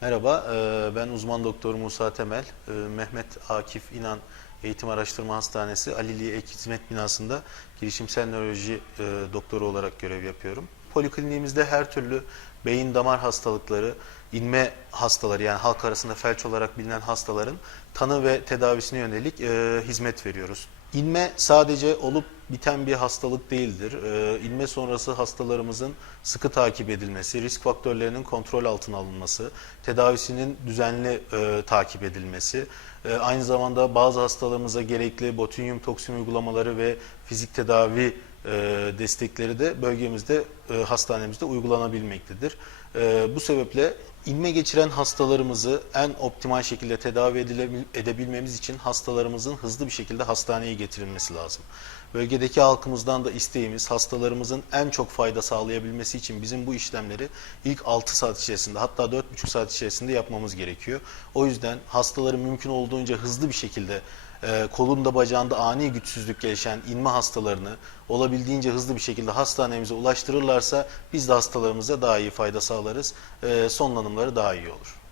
Merhaba, e, ben uzman doktor Musa Temel. E, Mehmet Akif İnan Eğitim Araştırma Hastanesi Aliliye Ek Hizmet Binası'nda girişimsel nöroloji e, doktoru olarak görev yapıyorum. Polikliniğimizde her türlü beyin damar hastalıkları, inme hastaları yani halk arasında felç olarak bilinen hastaların tanı ve tedavisine yönelik e, hizmet veriyoruz. İnme sadece olup biten bir hastalık değildir. Ee, inme sonrası hastalarımızın sıkı takip edilmesi, risk faktörlerinin kontrol altına alınması, tedavisinin düzenli e, takip edilmesi, e, aynı zamanda bazı hastalarımıza gerekli botulinyum toksin uygulamaları ve fizik tedavi e, destekleri de bölgemizde, e, hastanemizde uygulanabilmektedir. E, bu sebeple inme geçiren hastalarımızı en optimal şekilde tedavi edebilmemiz için hastalarımızın hızlı bir şekilde hastaneye getirilmesi lazım. Bölgedeki halkımızdan da isteğimiz hastalarımızın en çok fayda sağlayabilmesi için bizim bu işlemleri ilk 6 saat içerisinde hatta 4,5 saat içerisinde yapmamız gerekiyor. O yüzden hastaların mümkün olduğunca hızlı bir şekilde e, kolunda bacağında ani güçsüzlük gelişen inme hastalarını olabildiğince hızlı bir şekilde hastanemize ulaştırırlarsa biz de hastalarımıza daha iyi fayda sağlarız. E, sonlanımları daha iyi olur.